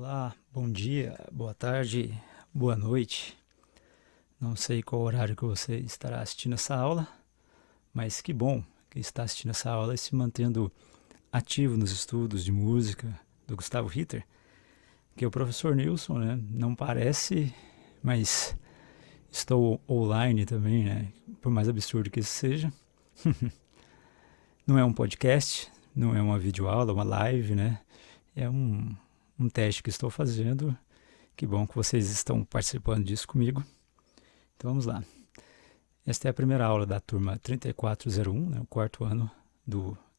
Olá, bom dia, boa tarde, boa noite. Não sei qual horário que você estará assistindo essa aula, mas que bom que está assistindo essa aula e se mantendo ativo nos estudos de música do Gustavo Ritter, que é o professor Nilson, né? Não parece, mas estou online também, né? Por mais absurdo que isso seja. Não é um podcast, não é uma videoaula, uma live, né? É um teste que estou fazendo. Que bom que vocês estão participando disso comigo. Então vamos lá. Esta é a primeira aula da turma 3401, né, o quarto ano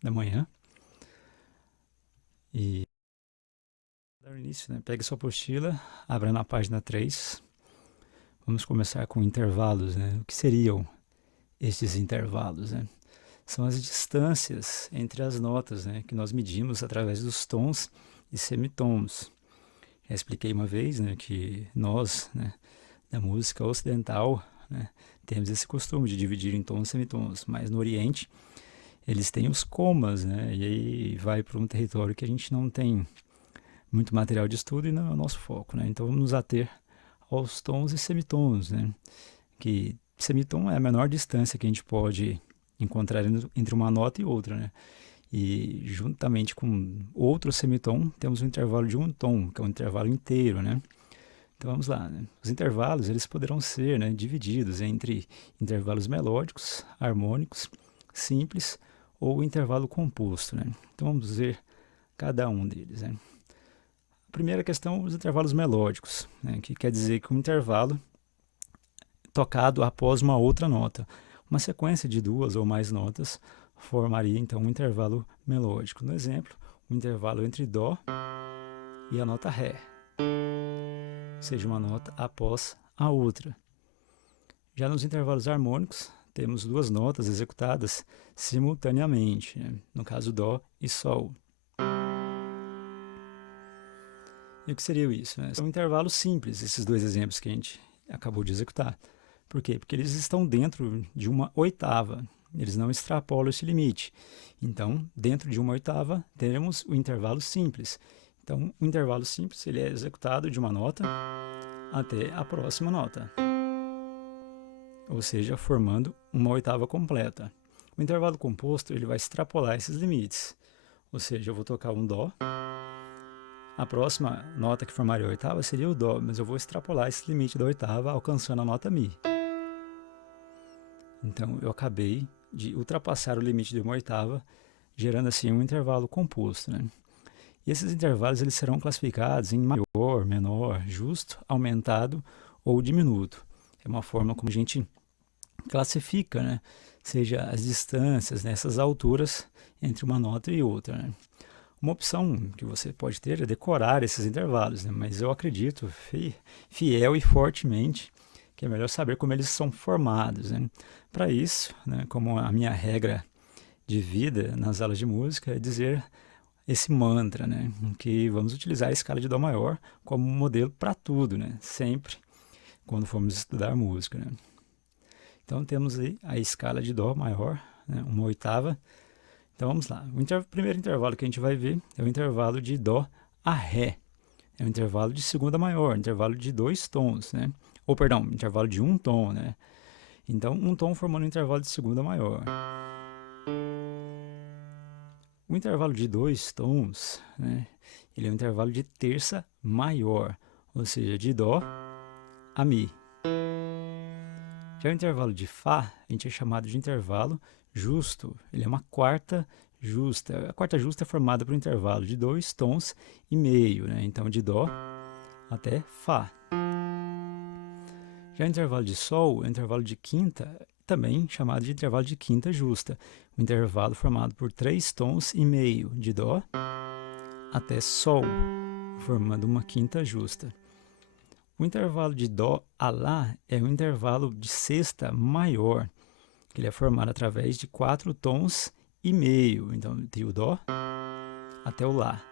da manhã. E dar início, né, pegue sua apostila, abra na página 3. Vamos começar com intervalos, né? O que seriam estes intervalos, né? São as distâncias entre as notas, né, que nós medimos através dos tons e semitons. Já expliquei uma vez, né, que nós, né, da música ocidental, né, temos esse costume de dividir em tons e semitons, mas no Oriente eles têm os comas, né, e aí vai para um território que a gente não tem muito material de estudo e não é o nosso foco, né, então vamos nos ater aos tons e semitons, né, que semitom é a menor distância que a gente pode encontrar entre uma nota e outra, né, e juntamente com outro semitom temos um intervalo de um tom, que é um intervalo inteiro, né. Então vamos lá, né? Os intervalos eles poderão ser, né, divididos entre intervalos melódicos, harmônicos, simples ou intervalo composto, né? Então vamos ver cada um deles, né? A primeira questão, os intervalos melódicos, né, que quer dizer que um intervalo tocado após uma outra nota. Uma sequência de duas ou mais notas formaria então um intervalo melódico. No exemplo, um intervalo entre Dó e a nota Ré, seja uma nota após a outra. Já nos intervalos harmônicos, temos duas notas executadas simultaneamente, né? No caso Dó e Sol. E o que seria isso? Né? São intervalos simples, esses dois exemplos que a gente acabou de executar. Por quê? Porque eles estão dentro de uma oitava, eles não extrapolam esse limite. Então, dentro de uma oitava, teremos o intervalo simples. Então, o intervalo simples ele é executado de uma nota até a próxima nota, ou seja, formando uma oitava completa. O intervalo composto ele vai extrapolar esses limites, ou seja, eu vou tocar um Dó, a próxima nota que formaria a oitava seria o Dó, mas eu vou extrapolar esse limite da oitava alcançando a nota Mi. Então eu acabei de ultrapassar o limite de uma oitava, gerando assim um intervalo composto, né? E esses intervalos eles serão classificados em maior, menor, justo, aumentado ou diminuto. É uma forma como a gente classifica, né? Seja as distâncias, nessas alturas entre uma nota e outra, né? Uma opção que você pode ter é decorar esses intervalos, né? Mas eu acredito fiel e fortemente que é melhor saber como eles são formados, né? Para isso, né, como a minha regra de vida nas aulas de música é dizer esse mantra, né? Que vamos utilizar a escala de Dó maior como modelo para tudo, né? Sempre quando formos estudar música, né? Então temos aí a escala de Dó maior, né, uma oitava. Então vamos lá. O primeiro intervalo que a gente vai ver é o intervalo de Dó a Ré. É um intervalo de segunda maior, intervalo de dois tons, né? Ou perdão, intervalo de um tom, né? Então um tom formando um intervalo de segunda maior. O intervalo de dois tons, né? Ele é um intervalo de terça maior, ou seja, de Dó a Mi. Já o intervalo de Fá, a gente é chamado de intervalo justo. Ele é uma quarta justa. A quarta justa é formada por um intervalo de dois tons e meio, né? Então, de Dó até Fá. Já o intervalo de Sol é um intervalo de quinta, também chamado de intervalo de quinta justa. Um intervalo formado por três tons e meio, de Dó até Sol, formando uma quinta justa. O intervalo de Dó a Lá é um intervalo de sexta maior, que ele é formado através de quatro tons e meio. Então, tem o Dó até o Lá.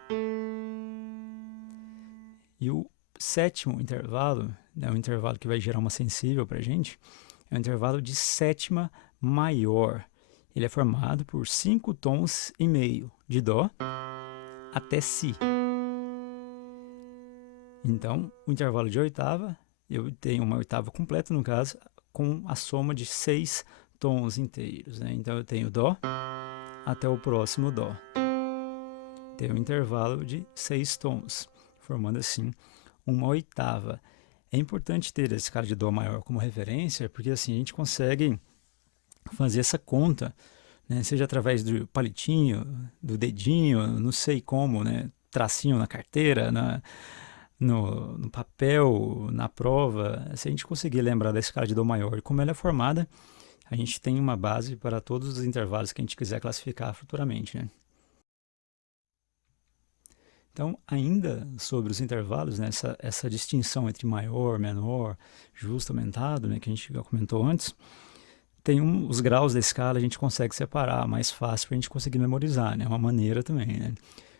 E o sétimo intervalo, é um intervalo que vai gerar uma sensível para a gente, é um intervalo de sétima maior. Ele é formado por cinco tons e meio, de Dó até Si. Então, o intervalo de oitava, eu tenho uma oitava completa, no caso, com a soma de 6 tons inteiros, né? Então, eu tenho Dó até o próximo Dó. Tem um intervalo de 6 tons, formando assim uma oitava. É importante ter esse escala de Dó maior como referência, porque assim a gente consegue fazer essa conta, né? Seja através do palitinho, do dedinho, não sei como, né? Tracinho na carteira, no papel, na prova. Se a gente conseguir lembrar da escala de Dó maior e como ela é formada, a gente tem uma base para todos os intervalos que a gente quiser classificar futuramente, né? Então, ainda sobre os intervalos, né, essa distinção entre maior, menor, justo, aumentado, né, que a gente já comentou antes, tem os graus da escala, a gente consegue separar mais fácil para a gente conseguir memorizar, né, uma maneira também, né.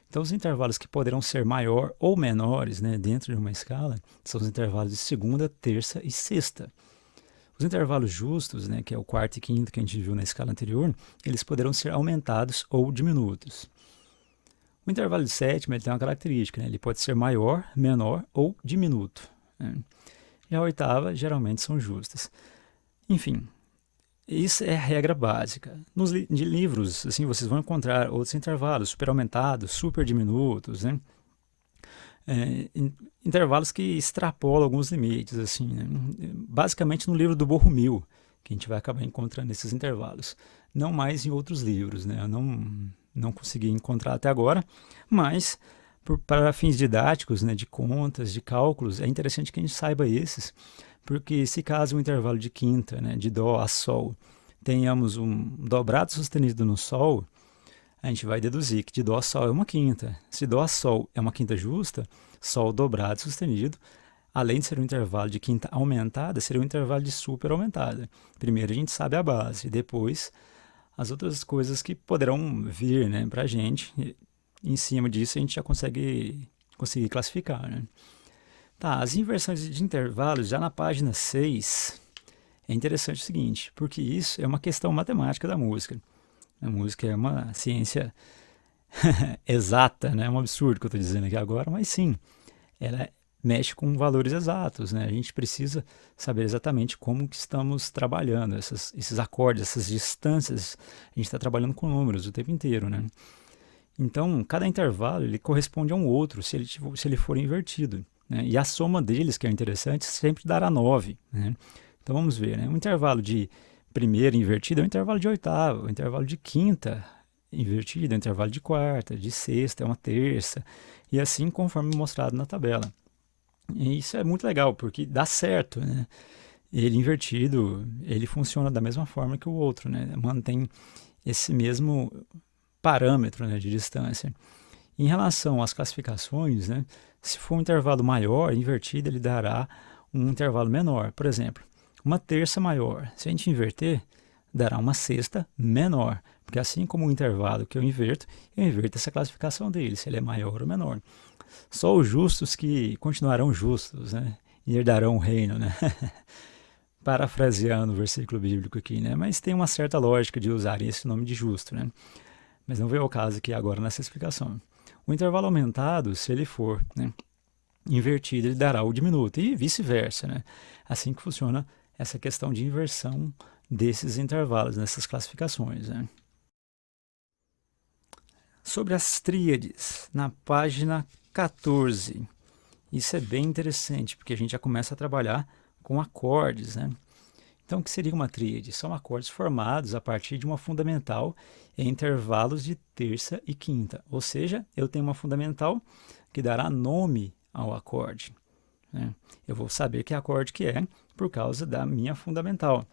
Então, os intervalos que poderão ser maior ou menores, né, dentro de uma escala, são os intervalos de segunda, terça e sexta. Os intervalos justos, né, que é o quarto e quinto que a gente viu na escala anterior, eles poderão ser aumentados ou diminutos. O intervalo de sétima ele tem uma característica, né? Ele pode ser maior, menor ou diminuto, né? E a oitava geralmente são justas. Enfim, isso é a regra básica. Nos de livros, assim, vocês vão encontrar outros intervalos, super aumentados, super diminutos, né? Intervalos que extrapolam alguns limites, assim, né? Basicamente no livro do Borromil, que a gente vai acabar encontrando esses intervalos. Não mais em outros livros, né? Eu não consegui encontrar até agora, mas para fins didáticos, né, de contas, de cálculos, é interessante que a gente saiba esses, porque se caso um intervalo de quinta, né, de Dó a Sol, tenhamos um dobrado sustenido no Sol, a gente vai deduzir que de Dó a Sol é uma quinta. Se Dó a Sol é uma quinta justa, Sol dobrado sustenido, além de ser um intervalo de quinta aumentada, seria um intervalo de super aumentada. Primeiro a gente sabe a base, depois as outras coisas que poderão vir, né, para a gente. Em cima disso a gente já conseguir classificar, né? Tá, as inversões de intervalos, já na página 6, é interessante o seguinte, porque isso é uma questão matemática da música. A música é uma ciência exata, né? É um absurdo que eu estou dizendo aqui agora, mas sim, ela mexe com valores exatos, né? A gente precisa saber exatamente como que estamos trabalhando esses acordes, essas distâncias. A gente está trabalhando com números o tempo inteiro, né? Então, cada intervalo ele corresponde a um outro se ele for invertido, né? E a soma deles, que é interessante, sempre dará 9, né? Então, vamos ver, né? Um intervalo de primeira invertida é um intervalo de oitava, um intervalo de quinta invertida é um intervalo de quarta, de sexta é uma terça, e assim conforme mostrado na tabela. E isso é muito legal, porque dá certo, né? Ele invertido, ele funciona da mesma forma que o outro, né? Mantém esse mesmo parâmetro, né, de distância. Em relação às classificações, né, se for um intervalo maior, invertido, ele dará um intervalo menor. Por exemplo, uma terça maior, se a gente inverter, dará uma sexta menor. Porque assim como o intervalo que eu inverto essa classificação dele, se ele é maior ou menor. Só os justos que continuarão justos, né, e herdarão o reino, né? Parafraseando o versículo bíblico aqui, né? Mas tem uma certa lógica de usar esse nome de justo, né? Mas não veio ao caso aqui agora nessa explicação. O intervalo aumentado, se ele for, né, invertido, ele dará o diminuto e vice-versa, né? Assim que funciona essa questão de inversão desses intervalos, nessas classificações, né? Sobre as tríades, na página 14. Isso é bem interessante, porque a gente já começa a trabalhar com acordes, né? Então, o que seria uma tríade? São acordes formados a partir de uma fundamental em intervalos de terça e quinta. Ou seja, eu tenho uma fundamental que dará nome ao acorde, né? Eu vou saber que acorde que é por causa da minha fundamental.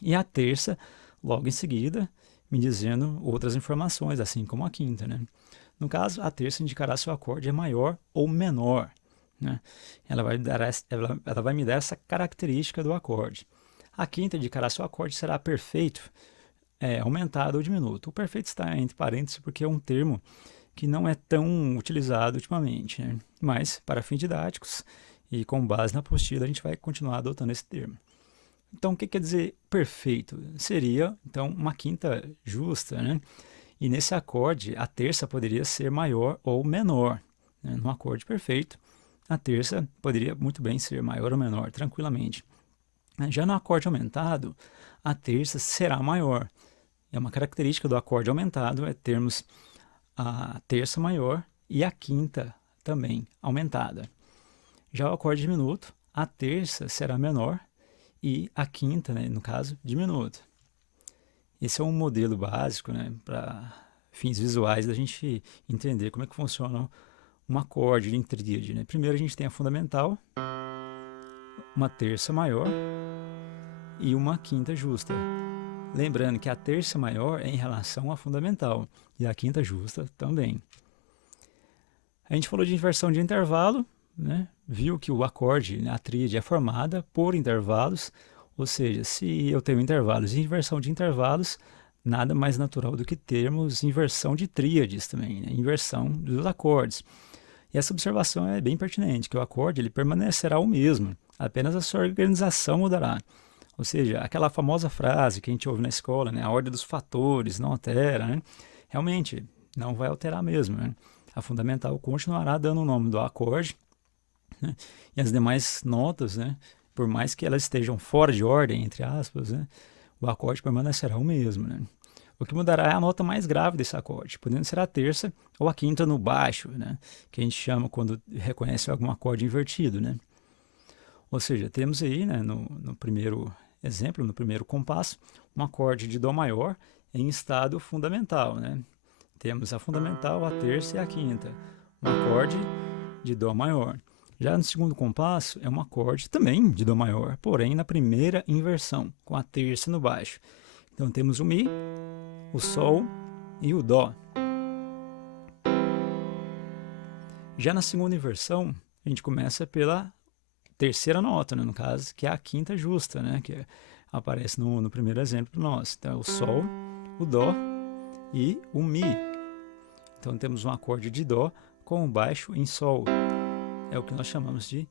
E a terça, logo em seguida, me dizendo outras informações, assim como a quinta, né? No caso, a terça indicará se o acorde é maior ou menor, né? Ela vai me dar essa característica do acorde. A quinta indicará se o acorde será perfeito, aumentado ou diminuto. O perfeito está entre parênteses porque é um termo que não é tão utilizado ultimamente, né? Mas, para fins didáticos e com base na apostila, a gente vai continuar adotando esse termo. Então, o que quer dizer perfeito? Seria, então, uma quinta justa, né? E nesse acorde, a terça poderia ser maior ou menor, né? No acorde perfeito, a terça poderia muito bem ser maior ou menor, tranquilamente. Já no acorde aumentado, a terça será maior. É uma característica do acorde aumentado é termos a terça maior e a quinta também aumentada. Já o acorde diminuto, a terça será menor e a quinta, né, no caso, diminuta. Esse é um modelo básico, né, para fins visuais da gente entender como é que funciona um acorde em tríade. Né? Primeiro a gente tem a fundamental, uma terça maior e uma quinta justa. Lembrando que a terça maior é em relação à fundamental e a quinta justa também. A gente falou de inversão de intervalo, né? Viu que o acorde, a tríade, é formada por intervalos, ou seja, se eu tenho intervalos e inversão de intervalos, nada mais natural do que termos inversão de tríades também, né? Inversão dos acordes. E essa observação é bem pertinente, que o acorde ele permanecerá o mesmo, apenas a sua organização mudará. Ou seja, aquela famosa frase que a gente ouve na escola, né? A ordem dos fatores não altera, né? Realmente, não vai alterar mesmo, né? A fundamental continuará dando o nome do acorde, né? E as demais notas, né? Por mais que elas estejam fora de ordem, entre aspas, né? O acorde permanecerá o mesmo, né? O que mudará é a nota mais grave desse acorde, podendo ser a terça ou a quinta no baixo, né? Que a gente chama quando reconhece algum acorde invertido, né? Ou seja, temos aí, né, no primeiro exemplo, no primeiro compasso, um acorde de Dó maior em estado fundamental, né? Temos a fundamental, a terça e a quinta. Um acorde de Dó maior. Já no segundo compasso, é um acorde também de Dó maior, porém na primeira inversão, com a terça no baixo. Então temos o Mi, o Sol e o Dó. Já na segunda inversão, a gente começa pela terceira nota, né, no caso, que é a quinta justa, né, que aparece no primeiro exemplo nosso. Então é o Sol, o Dó e o Mi. Então temos um acorde de Dó com o baixo em Sol. É o que nós chamamos de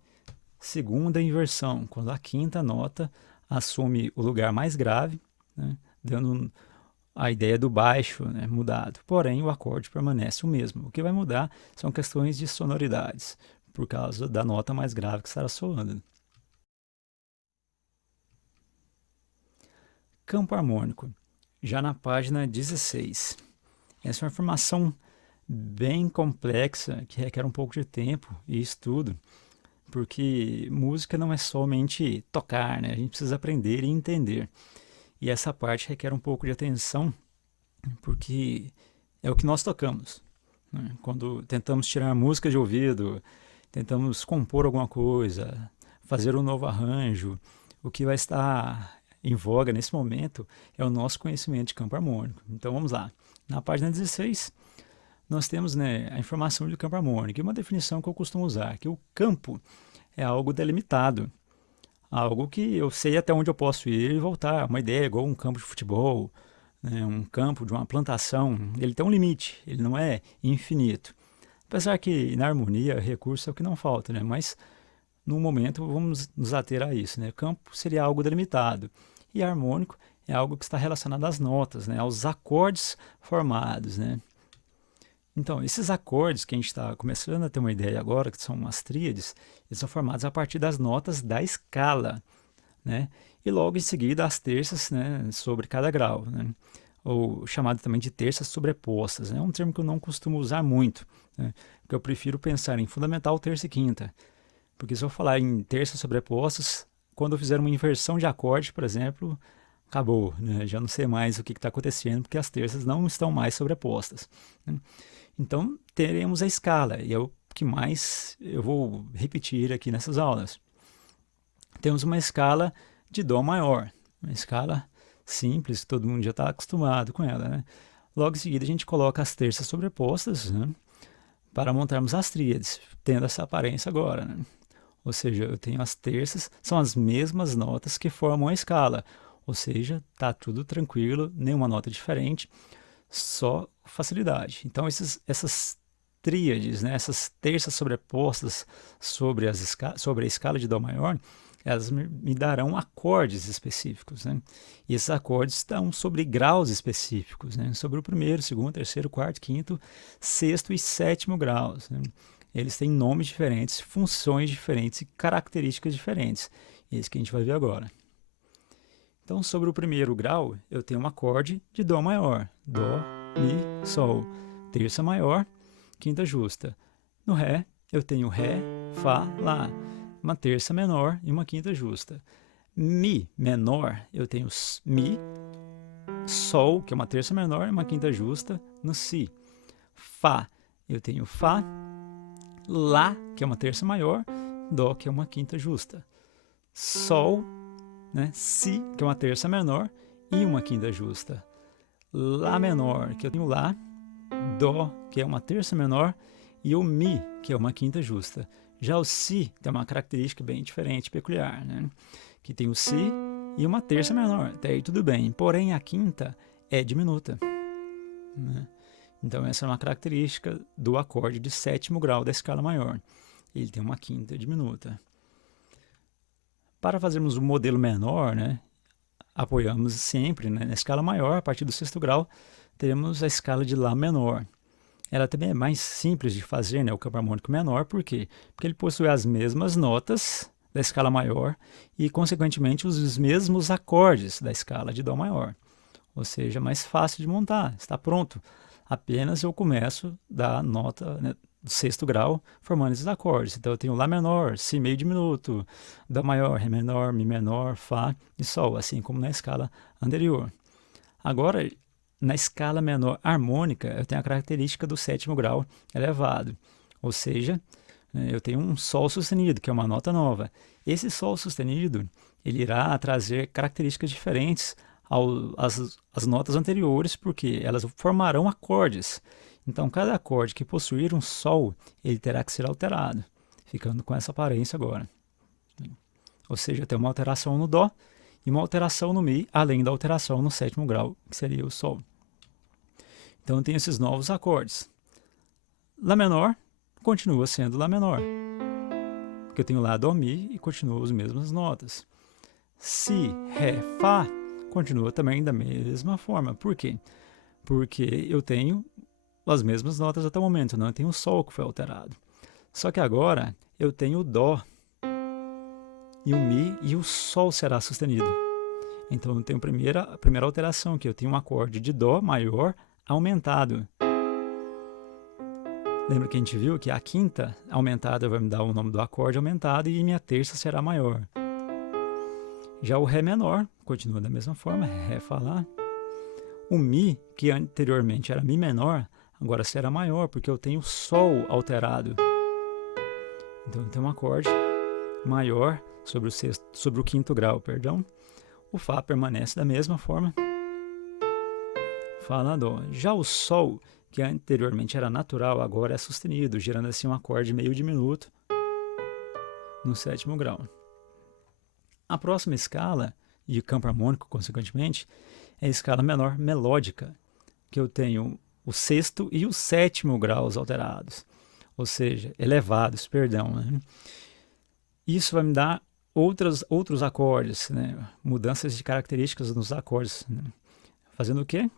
segunda inversão, quando a quinta nota assume o lugar mais grave, né, dando a ideia do baixo, né, mudado. Porém, o acorde permanece o mesmo. O que vai mudar são questões de sonoridades, por causa da nota mais grave que estará soando. Campo harmônico, já na página 16. Essa é uma informação bem complexa, que requer um pouco de tempo e estudo, porque música não é somente tocar, né? A gente precisa aprender e entender. E essa parte requer um pouco de atenção, porque é o que nós tocamos, né? Quando tentamos tirar música de ouvido, tentamos compor alguma coisa, fazer um novo arranjo, o que vai estar em voga nesse momento é o nosso conhecimento de campo harmônico. Então vamos lá. Na página 16, nós temos, né, a informação de campo harmônico e uma definição que eu costumo usar, que o campo é algo delimitado, algo que eu sei até onde eu posso ir e voltar. Uma ideia igual um campo de futebol, né, um campo de uma plantação, ele tem um limite, ele não é infinito. Apesar que na harmonia, recurso é o que não falta, né? Mas no momento vamos nos ater a isso, né? Campo seria algo delimitado e harmônico é algo que está relacionado às notas, né? Aos acordes formados, né? Então, esses acordes que a gente está começando a ter uma ideia agora, que são as tríades, eles são formados a partir das notas da escala, né? E logo em seguida as terças, né, sobre cada grau, né? Ou chamado também de terças sobrepostas. É um termo que eu não costumo usar muito, né? Porque eu prefiro pensar em fundamental, terça e quinta. Porque se eu falar em terças sobrepostas, quando eu fizer uma inversão de acorde, por exemplo, acabou, né? Já não sei mais o que está acontecendo, porque as terças não estão mais sobrepostas, né? Então, teremos a escala, e é o que mais eu vou repetir aqui nessas aulas. Temos uma escala de Dó maior, uma escala simples, todo mundo já está acostumado com ela, né? Logo em seguida, a gente coloca as terças sobrepostas, né, para montarmos as tríades, tendo essa aparência agora, né? Ou seja, eu tenho as terças, são as mesmas notas que formam a escala, ou seja, está tudo tranquilo, nenhuma nota diferente, só facilidade. Então, essas tríades, né, essas terças sobrepostas sobre a escala de Dó maior, elas me darão acordes específicos, né? E esses acordes estão sobre graus específicos, né? Sobre o primeiro, segundo, terceiro, quarto, quinto, sexto e sétimo graus, né? eles têm nomes diferentes, funções diferentes e características diferentes. Esse que a gente vai ver agora. Então, sobre o primeiro grau, eu tenho um acorde de Dó maior. Dó, Mi, Sol. Terça maior, quinta justa. No Ré, eu tenho Ré, Fá, Lá. Uma terça menor e uma quinta justa. Mi menor, eu tenho Mi, Sol, que é uma terça menor e uma quinta justa, no Si. Fá, eu tenho Fá, Lá, que é uma terça maior, Dó, que é uma quinta justa. Sol, né? Si, que é uma terça menor e uma quinta justa. Lá menor, que eu tenho Lá, Dó, que é uma terça menor, e o Mi, que é uma quinta justa. Já o Si tem uma característica bem diferente, peculiar, né? Que tem o Si e uma terça menor, até aí tudo bem, porém a quinta é diminuta, né? Então essa é uma característica do acorde de sétimo grau da escala maior. Ele tem uma quinta diminuta. Para fazermos um modelo menor, né, apoiamos sempre, né, na escala maior, a partir do sexto grau, teremos a escala de Lá menor. Ela também é mais simples de fazer, né, o campo harmônico menor, por quê? Porque ele possui as mesmas notas da escala maior e, consequentemente, os mesmos acordes da escala de Dó maior. Ou seja, mais fácil de montar, está pronto. Apenas eu começo da nota, né, do sexto grau, formando esses acordes. Então eu tenho Lá menor, Si meio diminuto, Dó maior, Ré menor, Mi menor, Fá e Sol, assim como na escala anterior. Agora, na escala menor harmônica, eu tenho a característica do sétimo grau elevado. Ou seja, eu tenho um Sol sustenido, que é uma nota nova. Esse Sol sustenido, ele irá trazer características diferentes às notas anteriores, porque elas formarão acordes. Então, cada acorde que possuir um Sol, ele terá que ser alterado, ficando com essa aparência agora. Ou seja, tem uma alteração no Dó e uma alteração no Mi, além da alteração no sétimo grau, que seria o Sol. Então, eu tenho esses novos acordes. Lá menor continua sendo Lá menor, porque eu tenho Lá, Dó, Mi e continuam as mesmas notas. Si, Ré, Fá continua também da mesma forma. Por quê? Porque eu tenho as mesmas notas até o momento, não tenho o Sol que foi alterado. Só que agora eu tenho o Dó e o Mi e o Sol será sustenido. Então eu tenho a primeira alteração, que eu tenho um acorde de Dó maior aumentado. Lembra que a gente viu que a quinta aumentada vai me dar o nome do acorde aumentado e minha terça será maior. Já o Ré menor continua da mesma forma, Ré, Fá, Lá. O Mi, que anteriormente era Mi menor, agora será maior, porque eu tenho Sol alterado. Então eu tenho um acorde maior sobre o quinto grau, perdão. O Fá permanece da mesma forma, Fá, Lá, Dó. Já o Sol, que anteriormente era natural, agora é sustenido, gerando assim um acorde meio diminuto no sétimo grau. A próxima escala, de campo harmônico, consequentemente, é a escala menor melódica, que eu tenho o sexto e o sétimo graus alterados, ou seja, elevados, perdão, né? Isso vai me dar outros acordes, né? Mudanças de características nos acordes, né? Fazendo o quê?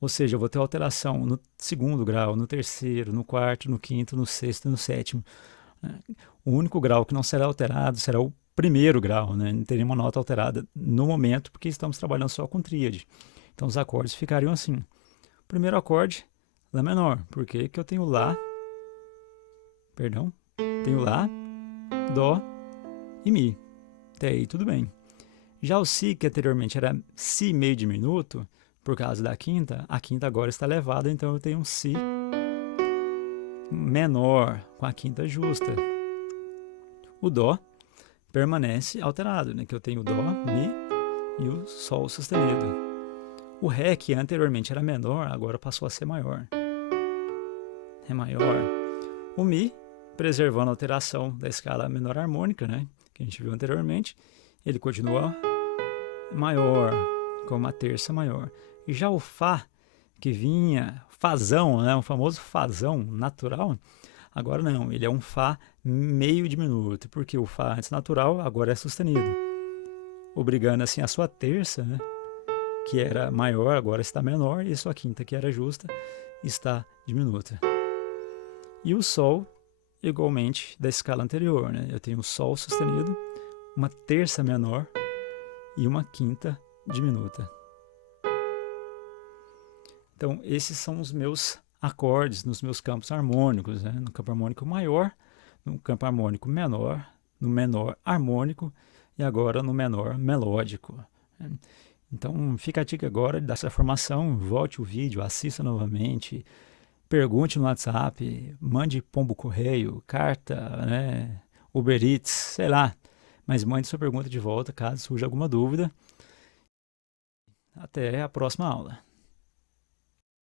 Ou seja, eu vou ter alteração no segundo grau, no terceiro, no quarto, no quinto, no sexto e no sétimo. O único grau que não será alterado será o primeiro grau, né? Não teria uma nota alterada no momento, porque estamos trabalhando só com tríade. Então os acordes ficariam assim. Primeiro acorde, Lá menor, porque eu tenho Lá, tenho Lá, Dó e Mi. Até aí tudo bem. Já o Si, que anteriormente era Si meio diminuto, por causa da quinta, a quinta agora está elevada, então eu tenho um Si menor com a quinta justa. O Dó permanece alterado, né? Que eu tenho o Dó, Mi e o Sol sustenido. O Ré, que anteriormente era menor, agora passou a ser maior. Ré maior. O Mi, preservando a alteração da escala menor harmônica, né? Que a gente viu anteriormente, ele continua maior, com uma terça maior. E já o Fá, que vinha Fazão, né? O famoso Fazão natural, agora não, ele é um Fá meio diminuto, porque o Fá antes natural agora é sustenido, obrigando assim a sua terça, né, que era maior, agora está menor, e sua quinta, que era justa, está diminuta. E o Sol igualmente da escala anterior, né? Eu tenho o Sol sustenido, uma terça menor e uma quinta diminuta. Então, esses são os meus acordes nos meus campos harmônicos, né? No campo harmônico maior, no campo harmônico menor, no menor harmônico e agora no menor melódico. Né? Então, fica a dica agora dessa formação, volte o vídeo, assista novamente, pergunte no WhatsApp, mande pombo correio, carta, né, Uber Eats, sei lá, mas mande sua pergunta de volta caso surja alguma dúvida. Até a próxima aula.